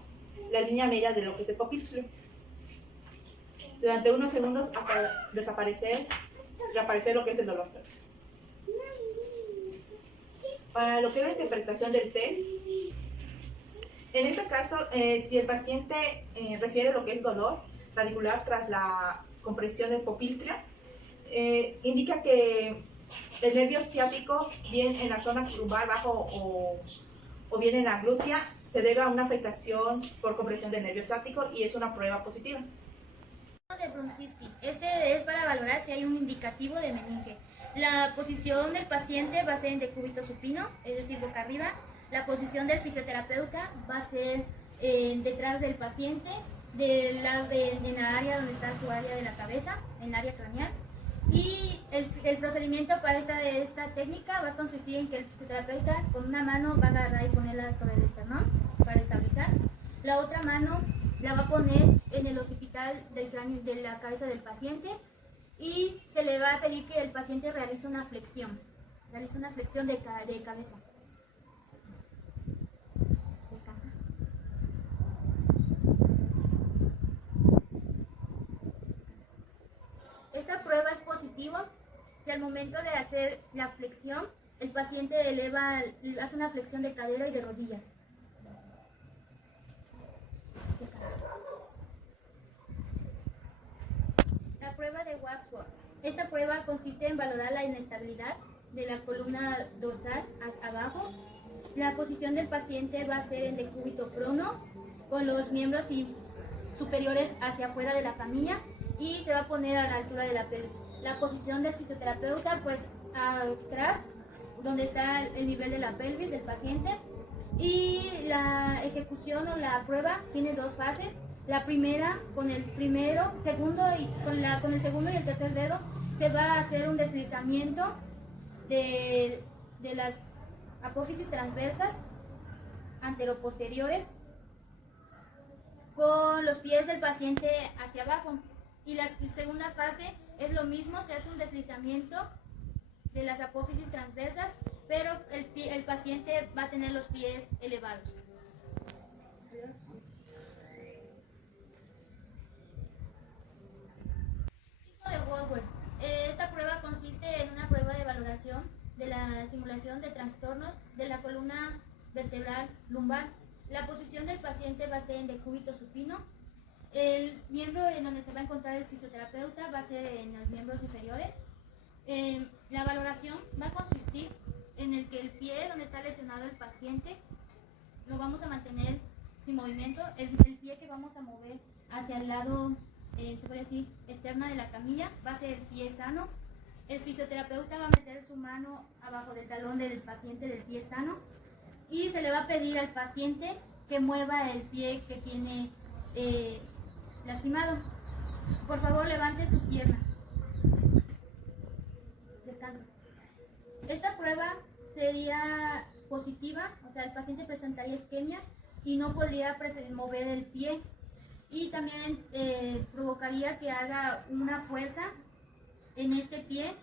la línea media de lo que es el popliteo, durante unos segundos hasta reaparecer lo que es el dolor. Para lo que es la interpretación del test, en este caso, si el paciente refiere lo que es dolor radicular tras la compresión del popliteo, indica que el nervio ciático, bien en la zona lumbar bajo o bien en la glútea, se debe a una afectación por compresión del nervio ciático y es una prueba positiva. De bronquitis. Este es para valorar si hay un indicativo de meninge. La posición del paciente va a ser en decúbito supino, es decir, boca arriba. La posición del fisioterapeuta va a ser detrás del paciente, en la área donde está su área de la cabeza, en el área craneal. Y el procedimiento para esta técnica va a consistir en que el fisioterapeuta con una mano va a agarrar y ponerla sobre el esternón para estabilizar. La otra mano la va a poner en el occipital del cráneo, de la cabeza del paciente, y se le va a pedir que el paciente realice una flexión de cabeza. Descansa. Esta prueba es positiva si al momento de hacer la flexión el paciente hace una flexión de cadera y de rodillas. prueba de Wadsworth. Esta prueba consiste en valorar la inestabilidad de la columna dorsal abajo. La posición del paciente va a ser en decúbito prono, con los miembros superiores hacia afuera de la camilla, y se va a poner a la altura de la pelvis. La posición del fisioterapeuta, pues atrás, donde está el nivel de la pelvis del paciente. Y la ejecución o la prueba tiene dos fases. La primera, con el segundo y el tercer dedo, se va a hacer un deslizamiento de las apófisis transversas anteroposteriores con los pies del paciente hacia abajo. Y la segunda fase es lo mismo, se hace un deslizamiento de las apófisis transversas, pero el paciente va a tener los pies elevados. Ciclo de Wadsworth. Esta prueba consiste en una prueba de valoración de la simulación de trastornos de la columna vertebral lumbar. La posición del paciente va a ser en decúbito supino. El miembro en donde se va a encontrar el fisioterapeuta va a ser en los miembros inferiores. La valoración va a consistir en el que el pie donde está lesionado el paciente lo vamos a mantener sin movimiento. El pie que vamos a mover hacia el lado, se puede decir, externa de la camilla, va a ser el pie sano. El fisioterapeuta va a meter su mano abajo del talón del paciente del pie sano y se le va a pedir al paciente que mueva el pie que tiene lastimado. Por favor, levante su pierna. Descansa. Esta prueba sería positiva, o sea, el paciente presentaría isquemias y no podría mover el pie, y también provocaría que haga una fuerza en este pie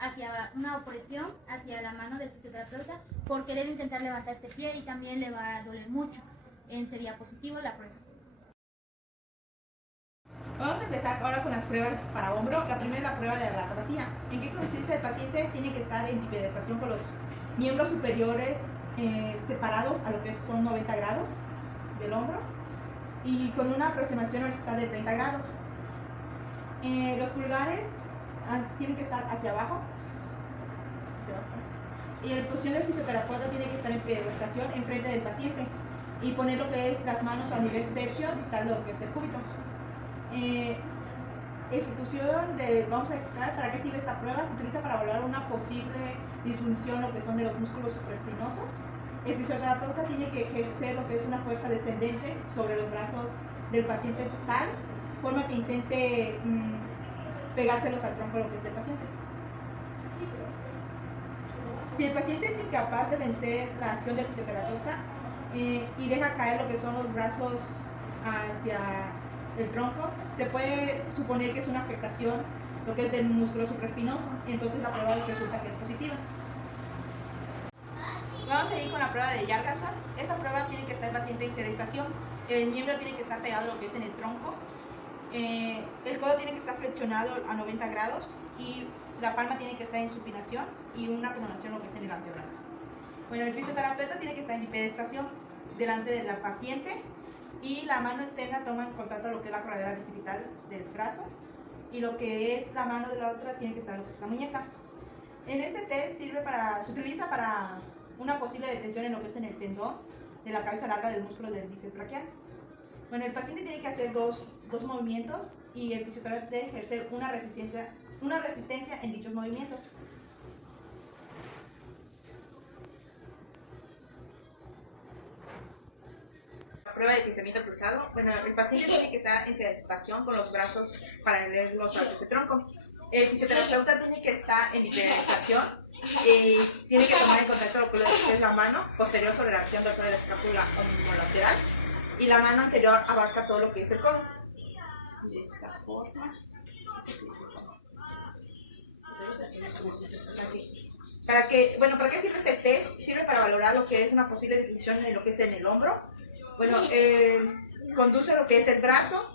hacia una opresión hacia la mano del fisioterapeuta por querer intentar levantar este pie, y también le va a doler mucho. Sería positivo la prueba. Vamos a empezar ahora con las pruebas para hombro. La primera es la prueba de la ataxia. ¿En qué consiste? El paciente tiene que estar en bipedestación con los miembros superiores separados a lo que son 90 grados del hombro y con una aproximación horizontal de 30 grados. Los pulgares tienen que estar hacia abajo. Y la posición del fisioterapeuta tiene que estar en bipedestación enfrente del paciente y poner lo que es las manos a nivel tercio distal lo que es el cúbito. Ejecución vamos a explicar para qué sirve esta prueba. Se utiliza para evaluar una posible disfunción lo que son de los músculos supraespinosos. El fisioterapeuta tiene que ejercer lo que es una fuerza descendente sobre los brazos del paciente tal forma que intente pegárselos al tronco lo que es del paciente. Si el paciente es incapaz de vencer la acción del fisioterapeuta y deja caer lo que son los brazos hacia el tronco, se puede suponer que es una afectación lo que es del músculo supraespinoso, y entonces la prueba resulta que es positiva. Vamos a ir con la prueba de Jorgensen. Esta prueba tiene que estar el paciente en sedestación, el miembro tiene que estar pegado a lo que es en el tronco, el codo tiene que estar flexionado a 90 grados y la palma tiene que estar en supinación y una pronación lo que es en el antebrazo. Bueno, el fisioterapeuta tiene que estar en bipedestación delante de la paciente y la mano externa toma en contacto lo que es la corredera bicipital del brazo y lo que es la mano de la otra tiene que estar lo que es la muñeca. En este test se utiliza para una posible detención en lo que es en el tendón de la cabeza larga del músculo del bíceps braquial. Bueno, el paciente tiene que hacer dos movimientos y el fisioterapeuta debe ejercer una resistencia en dichos movimientos. Prueba de pinzamiento cruzado. Bueno, el paciente tiene que estar en sedestación con los brazos paralelos a ese tronco. El fisioterapeuta tiene que estar en bipedestación y tiene que tomar en contacto lo que es la mano posterior sobre la región dorsal de la escápula homolateral y la mano anterior abarca todo lo que es el codo. De esta forma. Así. ¿Para qué sirve este test? Sirve para valorar lo que es una posible disfunción en lo que es en el hombro. Bueno, conduce lo que es el brazo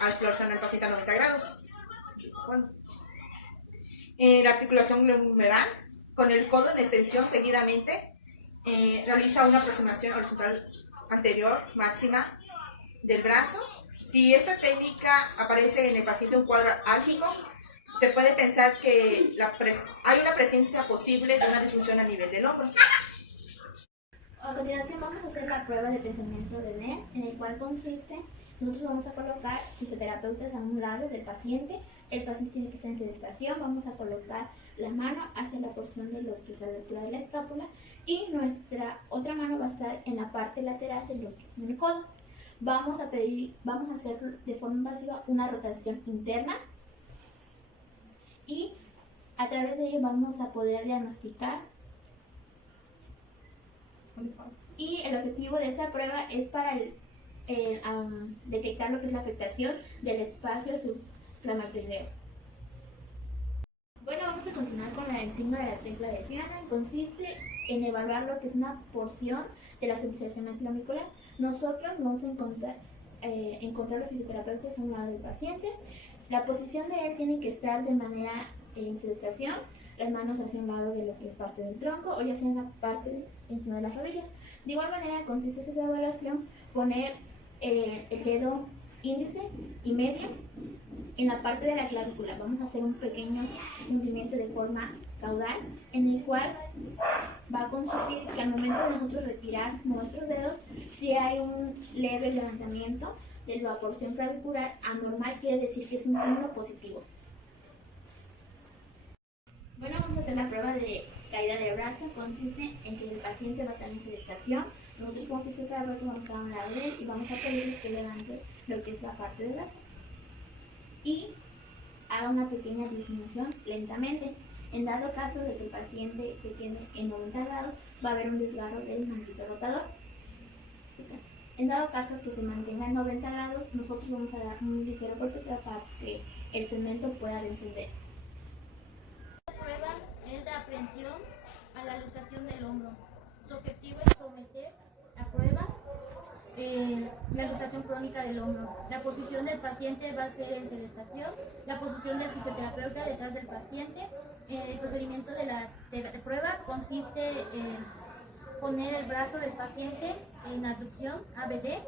a exploración del paciente a 90 grados. Bueno, la articulación glenohumeral con el codo en extensión seguidamente realiza una aproximación horizontal anterior máxima del brazo Si esta técnica aparece en el paciente un cuadro álgico, se puede pensar que hay una presencia posible de una disfunción a nivel del hombro. A continuación vamos a hacer la prueba de pensamiento de Venn, en el cual consiste, nosotros vamos a colocar fisioterapeutas a un lado del paciente. El paciente tiene que estar en sedestación, vamos a colocar la mano hacia la porción de lo que es la altura de la escápula y nuestra otra mano va a estar en la parte lateral de lo que es el codo. Vamos a hacer de forma invasiva una rotación interna y a través de ello vamos a poder diagnosticar. Y el objetivo de esta prueba es para detectar lo que es la afectación del espacio subclamatoideo. Bueno, vamos a continuar con el signo de la tecla de Pearson. Consiste en evaluar lo que es una porción de la subluxación anticlavicular. Nosotros vamos a encontrar los fisioterapeutas a un lado del paciente. La posición de él tiene que estar de manera en sedestación, las manos hacia un lado de lo que es parte del tronco o ya sea en la parte encima de las rodillas. De igual manera consiste esa evaluación poner el dedo índice y medio en la parte de la clavícula. Vamos a hacer un pequeño hundimiento de forma caudal en el cual va a consistir que al momento de nosotros retirar nuestros dedos, si hay un leve levantamiento de la porción clavicular anormal, quiere decir que es un signo positivo. Bueno, vamos a hacer la prueba de caída de brazo. Consiste en que el paciente va a estar en sedestación. Nosotros como fisioterapeuta vamos a un lado de él y vamos a pedirle que levante lo que es la parte del brazo y haga una pequeña disminución lentamente. En dado caso de que el paciente se quede en 90 grados, va a haber un desgarro del manguito rotador. En dado caso que se mantenga en 90 grados, nosotros vamos a dar un ligero golpe para que el cemento pueda descender. La prueba es de aprehensión a la luxación del hombro. Su objetivo es someter a prueba la luxación crónica del hombro. La posición del paciente va a ser en sedestación, la posición del fisioterapeuta detrás del paciente. El procedimiento de la prueba consiste en poner el brazo del paciente en abducción ABD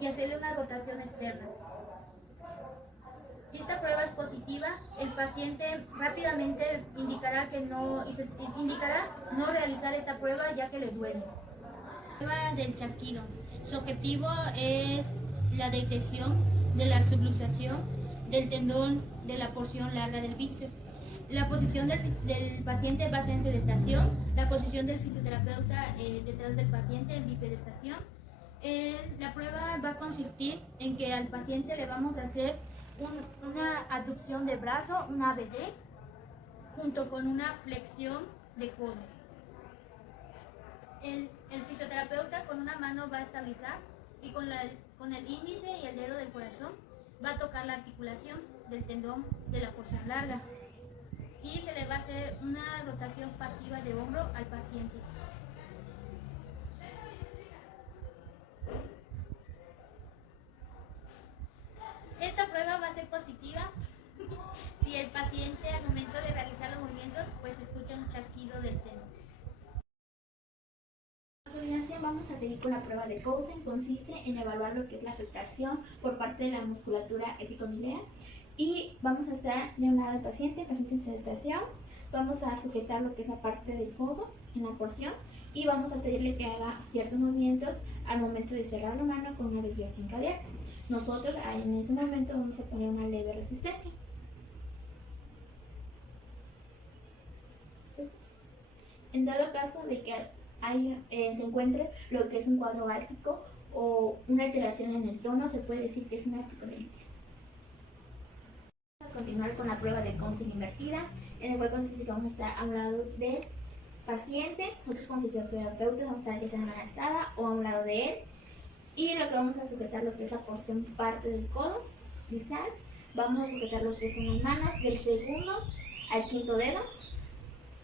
y hacerle una rotación externa. Si esta prueba es positiva, el paciente rápidamente indicará no realizar esta prueba ya que le duele. Prueba del chasquido. Su objetivo es la detección de la subluxación del tendón de la porción larga del bíceps. La posición del paciente va a ser en sedestación, la posición del fisioterapeuta detrás del paciente en bipedestación. La prueba va a consistir en que al paciente le vamos a hacer una abducción de brazo, una ABD, junto con una flexión de codo. El fisioterapeuta con una mano va a estabilizar y con el índice y el dedo del corazón va a tocar la articulación del tendón de la porción larga y se le va a hacer una rotación pasiva de hombro al paciente. Esta prueba va a ser positiva si el paciente al momento de realizar los movimientos pues escucha un chasquido del tendón. A continuación vamos a seguir con la prueba de Cousin. Consiste en evaluar lo que es la afectación por parte de la musculatura epicondylea y vamos a estar de un lado del paciente en sedestación. Vamos a sujetar lo que es la parte del codo en la porción y vamos a pedirle que haga ciertos movimientos al momento de cerrar la mano con una desviación radial. Nosotros en ese momento vamos a poner una leve resistencia. En dado caso de que se encuentre lo que es un cuadro álgico o una alteración en el tono, se puede decir que es una epicondilitis. Vamos a continuar con la prueba de Cousin invertida, en el cual consiste que vamos a estar a un lado del paciente, nosotros como fisioterapeutas vamos a estar ya sea en la estada o a un lado de él, y lo que vamos a sujetar lo que es la porción parte del codo distal, vamos a sujetar lo que son las manos del segundo al quinto dedo.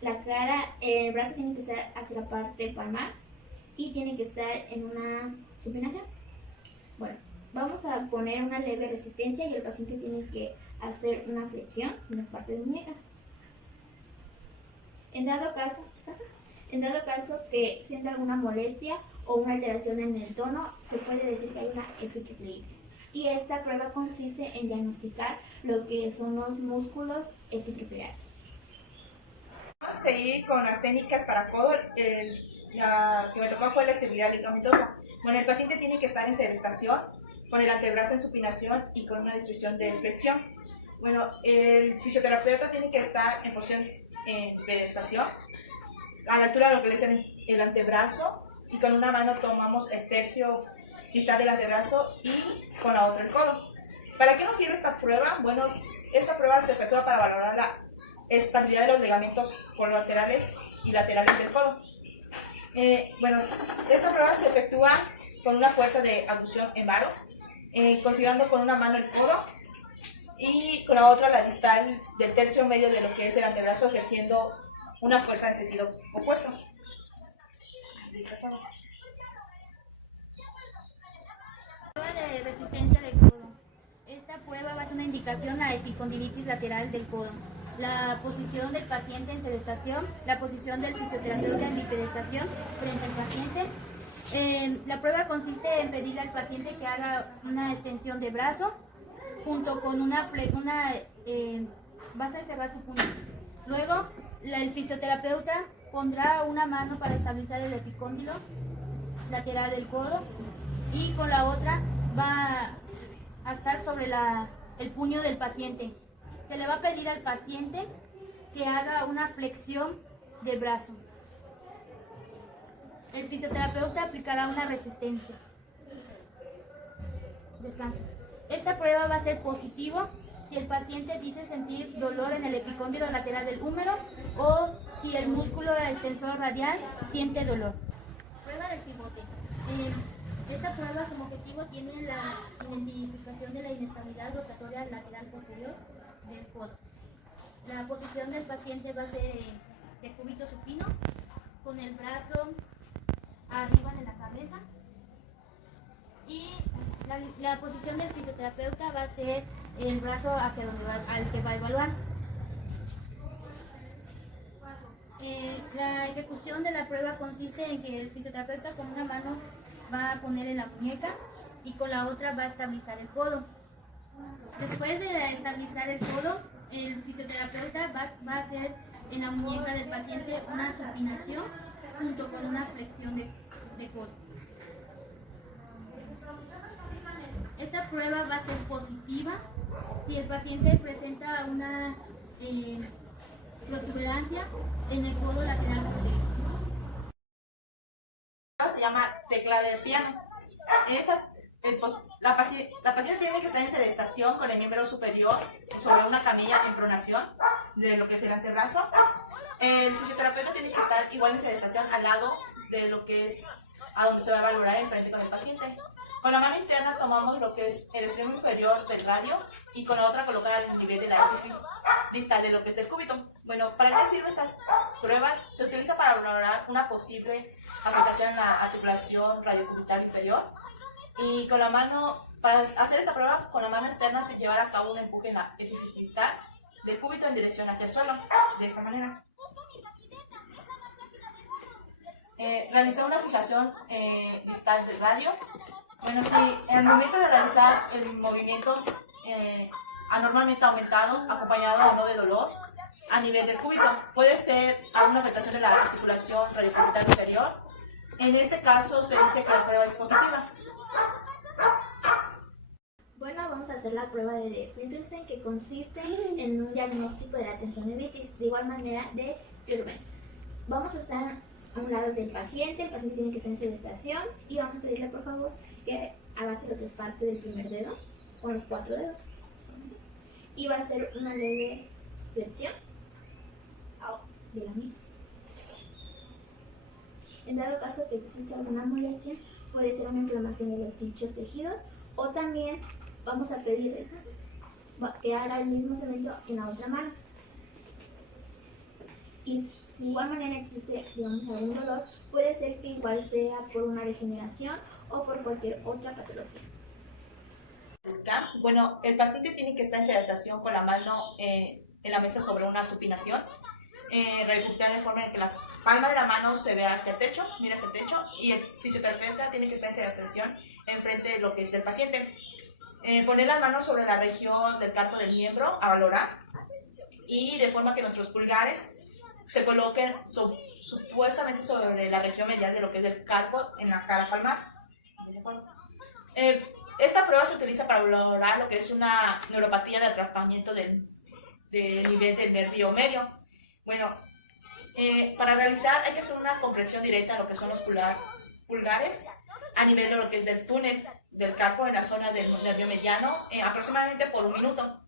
La cara, el brazo tiene que estar hacia la parte palmar y tiene que estar en una supinación. Bueno, vamos a poner una leve resistencia y el paciente tiene que hacer una flexión en la parte de muñeca. En dado caso que sienta alguna molestia o una alteración en el tono, se puede decir que hay una epicondilitis. Y esta prueba consiste en diagnosticar lo que son los músculos epitrofeales. Vamos a seguir con las técnicas para codo. La que me tocó fue la estabilidad ligamentosa. Bueno, el paciente tiene que estar en sedestación, con el antebrazo en supinación y con una distorsión de flexión. Bueno, el fisioterapeuta tiene que estar en posición de pedestación, a la altura de lo que le dicen el antebrazo, y con una mano tomamos el tercio distal del antebrazo y con la otra el codo. ¿Para qué nos sirve esta prueba? Bueno, esta prueba se efectúa para valorar la estabilidad de los ligamentos colaterales y laterales del codo. Bueno, esta prueba se efectúa con una fuerza de abducción en varo, considerando con una mano el codo y con la otra la distal del tercio medio de lo que es el antebrazo, ejerciendo una fuerza en sentido opuesto. Prueba de resistencia del codo. Esta prueba va a ser una indicación a la epicondilitis lateral del codo. La posición del paciente en sedestación, la posición del fisioterapeuta en bipedestación frente al paciente. La prueba consiste en pedirle al paciente que haga una extensión de brazo junto con vas a encerrar tu puño. Luego, el fisioterapeuta pondrá una mano para estabilizar el epicóndilo lateral del codo y con la otra va a estar sobre el puño del paciente. Se le va a pedir al paciente que haga una flexión de brazo. El fisioterapeuta aplicará una resistencia. Descansa. Esta prueba va a ser positivo si el paciente dice sentir dolor en el epicóndilo lateral del húmero o si el músculo extensor radial siente dolor. Prueba del pivote. Esta prueba como objetivo tiene la identificación de la inestabilidad rotatoria lateral posterior del codo. La posición del paciente va a ser de cúbito supino, con el brazo arriba de la cabeza, y la posición del fisioterapeuta va a ser el brazo hacia donde al que va a evaluar. La ejecución de la prueba consiste en que el fisioterapeuta con una mano va a poner en la muñeca y con la otra va a estabilizar el codo. Después de estabilizar el codo, el fisioterapeuta va a hacer en la muñeca del paciente una supinación junto con una flexión de codo. Esta prueba va a ser positiva si el paciente presenta una protuberancia en el codo lateral posterior. Se llama tecla del piano. La paciente tiene que estar en sedestación con el miembro superior sobre una camilla en pronación de lo que es el antebrazo. El fisioterapeuta tiene que estar igual en sedestación al lado de lo que es a donde se va a valorar enfrente con el paciente. Con la mano interna tomamos lo que es el extremo inferior del radio y con la otra colocar al nivel de la epífisis distal de lo que es el cúbito. Bueno, ¿para qué sirve esta prueba? Se utiliza para valorar una posible afectación en la articulación radiocubital inferior. Y con la mano, para hacer esta prueba, con la mano externa se llevará a cabo un empuje en la epífisis distal del cúbito en dirección hacia el suelo, de esta manera. Realizar una fijación distal del radio. Bueno, si en el momento de realizar el movimiento anormalmente aumentado, acompañado o no de dolor, a nivel del cúbito, puede ser alguna afectación de la articulación radiocubital inferior. En este caso se dice que la prueba es positiva. Bueno, vamos a hacer la prueba de Friedrichsen, que consiste en un diagnóstico de la tendinitis, de igual manera de Irvine. Vamos a estar a un lado del paciente, el paciente tiene que estar en sedestación y vamos a pedirle por favor que avance lo que es parte del primer dedo con los 4 dedos y va a hacer una leve flexión de la misma. En dado caso que exista alguna molestia, puede ser una inflamación de los dichos tejidos, o también vamos a pedirle que haga el mismo cemento en la otra mano. Y si de igual manera existe, digamos, algún dolor, puede ser que igual sea por una degeneración o por cualquier otra patología. Bueno, el paciente tiene que estar en sedestación con la mano en la mesa sobre una supinación, repuntada de forma en que la palma de la mano se vea hacia el techo, mira hacia el techo, y el fisioterapeuta tiene que estar en sedestación enfrente de lo que es el paciente. Poner las manos sobre la región del carpo del miembro a valorar y de forma que nuestros pulgares se coloquen supuestamente sobre la región medial de lo que es el carpo en la cara palmar. Esta prueba se utiliza para valorar lo que es una neuropatía de atrapamiento del nivel del nervio medio. Bueno, para realizar hay que hacer una compresión directa de lo que son los pulgares a nivel de lo que es del túnel del carpo en la zona del nervio mediano, aproximadamente por 1 minuto.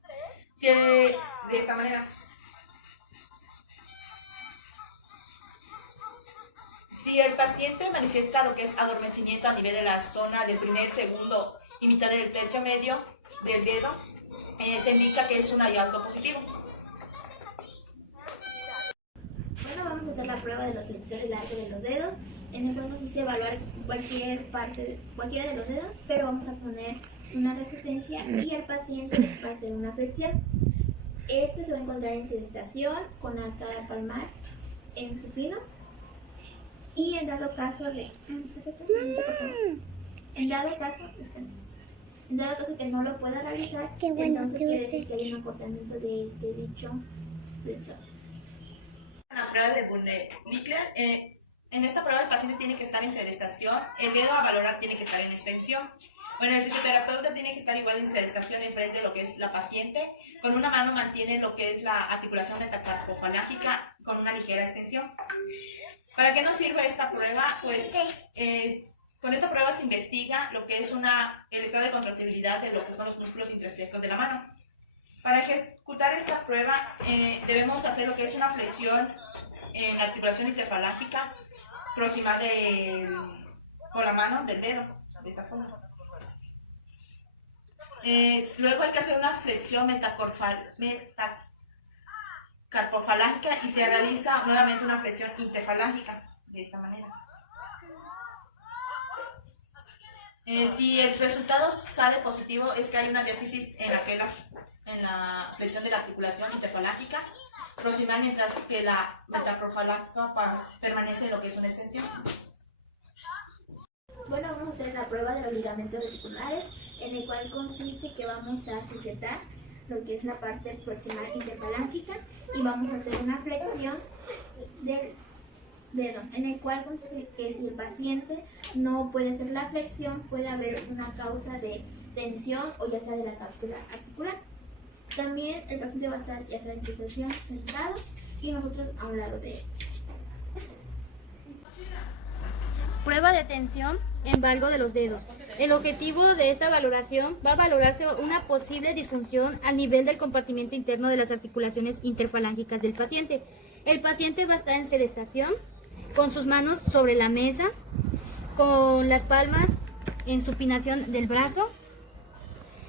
De esta manera. Si el paciente manifiesta lo que es adormecimiento a nivel de la zona del primer, segundo y mitad del tercio medio del dedo, se indica que es un hallazgo positivo. Bueno, vamos a hacer la prueba de la flexión y largo de los dedos, en el cual nos dice evaluar cualquiera de los dedos, pero vamos a poner una resistencia y el paciente va a hacer una flexión. Este se va a encontrar en sedestación con la cara palmar en supino y en dado caso que no lo pueda realizar, entonces quiere decir que hay un acortamiento de este dicho flexor. La prueba de Bunde-Lickler. En esta prueba el paciente tiene que estar en sedestación, el dedo a valorar tiene que estar en extensión. Bueno, el fisioterapeuta tiene que estar igual en sedestación enfrente de lo que es la paciente. Con una mano mantiene lo que es la articulación metacarpofalágica con una ligera extensión. ¿Para qué nos sirve esta prueba? Pues con esta prueba se investiga lo que es el estado de contractibilidad de lo que son los músculos intrínsecs de la mano. Para ejecutar esta prueba debemos hacer lo que es una flexión en la articulación interfalángica proximal con la mano del dedo, de esta forma. Luego hay que hacer una flexión metacarpofalángica y se realiza nuevamente una flexión interfalángica, de esta manera. Si el resultado sale positivo es que hay una déficit en la flexión de la articulación interfalángica proximal, mientras que la metacarpofalángica permanece en lo que es una extensión. Bueno, vamos a hacer la prueba de los ligamentos reticulares, en el cual consiste que vamos a sujetar lo que es la parte proximal interfalángica y vamos a hacer una flexión del dedo, en el cual consiste que si el paciente no puede hacer la flexión, puede haber una causa de tensión o ya sea de la cápsula articular. También el paciente va a estar ya sea en posición sentado y nosotros a un lado de él. Prueba de tensión en valgo de los dedos. El objetivo de esta valoración va a valorarse una posible disfunción a nivel del compartimento interno de las articulaciones interfalángicas del paciente. El paciente va a estar en sedestación, con sus manos sobre la mesa, con las palmas en supinación del brazo.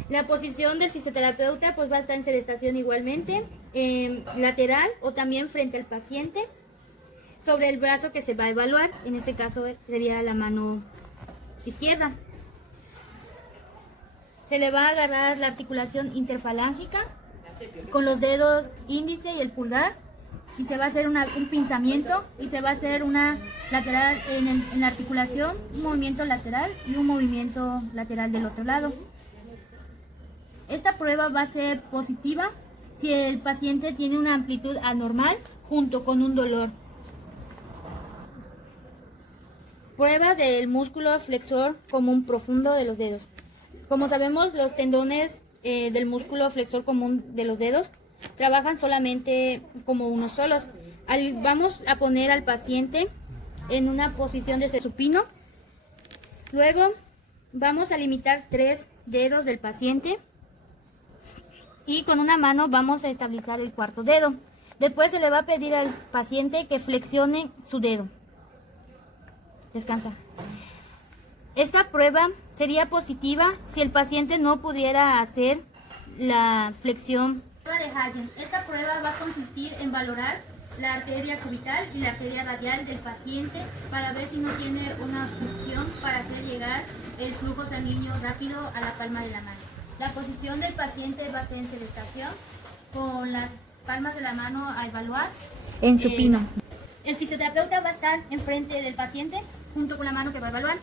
La posición del fisioterapeuta pues va a estar en sedestación igualmente, lateral o también frente al paciente, sobre el brazo que se va a evaluar, en este caso sería la mano izquierda. Se le va a agarrar la articulación interfalángica con los dedos índice y el pulgar y se va a hacer un pinzamiento y se va a hacer una lateral en la articulación, un movimiento lateral y un movimiento lateral del otro lado. Esta prueba va a ser positiva si el paciente tiene una amplitud anormal junto con un dolor. Prueba del músculo flexor común profundo de los dedos. Como sabemos, los tendones del músculo flexor común de los dedos trabajan solamente como unos solos. Vamos a poner al paciente en una posición de supino. Luego vamos a limitar 3 dedos del paciente y con una mano vamos a estabilizar el cuarto dedo. Después se le va a pedir al paciente que flexione su dedo. Descansa. Esta prueba sería positiva si el paciente no pudiera hacer la flexión. Prueba de Hagen. Esta prueba va a consistir en valorar la arteria cubital y la arteria radial del paciente para ver si no tiene una obstrucción para hacer llegar el flujo sanguíneo rápido a la palma de la mano. La posición del paciente va a ser en sedestación con las palmas de la mano a evaluar en supino. El fisioterapeuta va a estar enfrente del paciente junto con la mano que va a evaluar.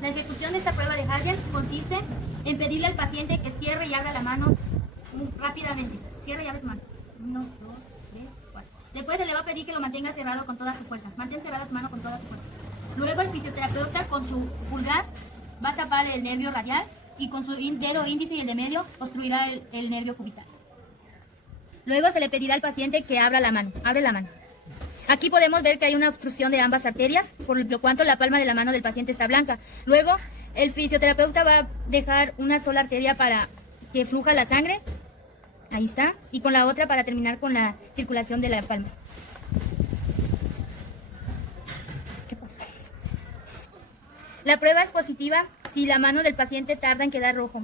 La ejecución de esta prueba de Hagen consiste en pedirle al paciente que cierre y abra la mano rápidamente. Cierra y abre tu mano. 1, 2, 3, 4. Después se le va a pedir que lo mantenga cerrado con toda su fuerza. Mantén cerrada tu mano con toda tu fuerza. Luego el fisioterapeuta con su pulgar va a tapar el nervio radial y con su dedo índice y el de medio obstruirá el nervio cubital. Luego se le pedirá al paciente que abra la mano. Abre la mano. Aquí podemos ver que hay una obstrucción de ambas arterias, por lo cuanto la palma de la mano del paciente está blanca. Luego el fisioterapeuta va a dejar una sola arteria para que fluja la sangre. Ahí está. Y con la otra para terminar con la circulación de la palma. ¿Qué pasó? La prueba es positiva si la mano del paciente tarda en quedar rojo.